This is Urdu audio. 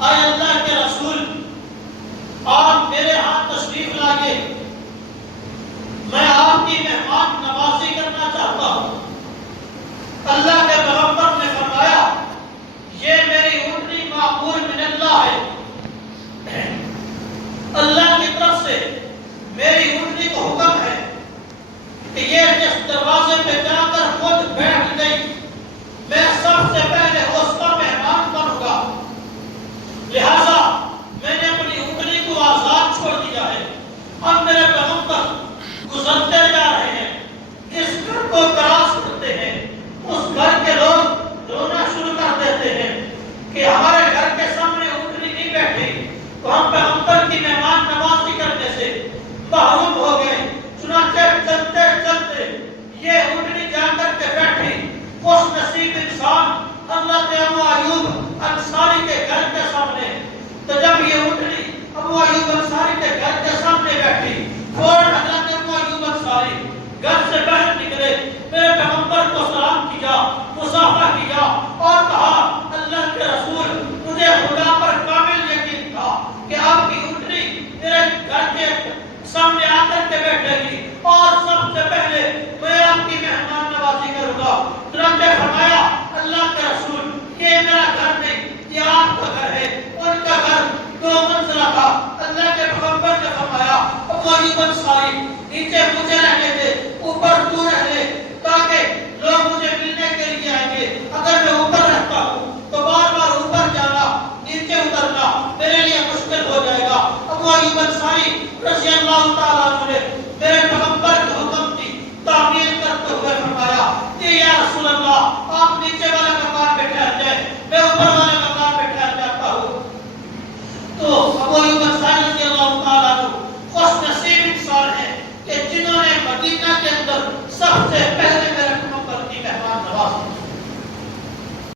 اے اللہ کے رسول آپ میرے ہاتھ تشریف لائیے، میں آپ کی مہمان نوازی کرنا چاہتا ہوں۔ اللہ کے پیغمبر نے فرمایا یہ میری اونٹنی معقول من اللہ ہے، اللہ کی طرف سے میری اونٹنی کو حکم ہے کہ یہ جس دروازے پہ جا کر خود بیٹھ گئی میں سب سے پہلے اس کا مہمان بنوں گا، لہذا میں نے اپنی اونٹنی کو آزاد چھوڑ دیا ہے۔ اب میرے پیغمبر گزرتے جا رہے ہیں، اس گھر کو کراس کرتے ہیں، اس گھر کے لوگ رونا شروع کر دیتے ہیں کہ ہمارے گھر کے سامنے اونٹنی نہیں بیٹھی تو ہم پیغمبر کی مہمان نوازی کرنے سے محروم ہو گئے۔ چنانچہ چلتے چلتے یہ اونٹنی جا کر کے بیٹھی خوش نصیب انسان حضرت ابو ایوب انصاری کے گھر کے سامنے۔ تو جب یہ اونٹنی ابو ایوب انصاری کے گھر کے سامنے بیٹھی، فوراً حضرت ابو ایوب انصاری گھر سے باہر نکلے، میرے پیغمبر کو سلام کیا، مصافحہ کیا اور کہا اللہ کے رسول مجھے خدا پر کامل یقین تھا کہ آپ کی اونٹنی میرے گھر کے سامنے آ کر کے بیٹھے گی اور سب سے پہلے میں آپ کی مہمان نوازی کروں گا۔ چنانچہ فرمایا اللہ کے رسول یہ میرا گھر نہیں، یہ آپ کا گھر ہے۔ ان کا گھر 2 منزلہ تھا۔ اللہ کے پیغمبر نے فرمایا ابو ایوب انصاری نیچے مجھے رہنے دے، اوپر تو رہ لے، تاکہ لوگ مجھے ملنے کے لیے آئیں گے۔ اگر میں اوپر رہتا ہوں تو بار بار اوپر جانا نیچے اترنا میرے لیے مشکل ہو جائے گا۔ ابو ایوب انصاری رضی اللہ تعالیٰ عنہ نے میرے پیغمبر کی حکم کی تعمیل کرتے ہوئے فرمایا کہ یا رسول اللہ آپ نیچے والے مکان پہ ٹھہر جائیں، میں اوپر والے مکان پہ ٹھہر جاتا ہوں۔ تو ابو ایوب انصاری رضی اللہ تعالیٰ عنہ خوش نصیب انسان ہے کہ جنہوں نے مدینہ کے اندر سب سے پہلے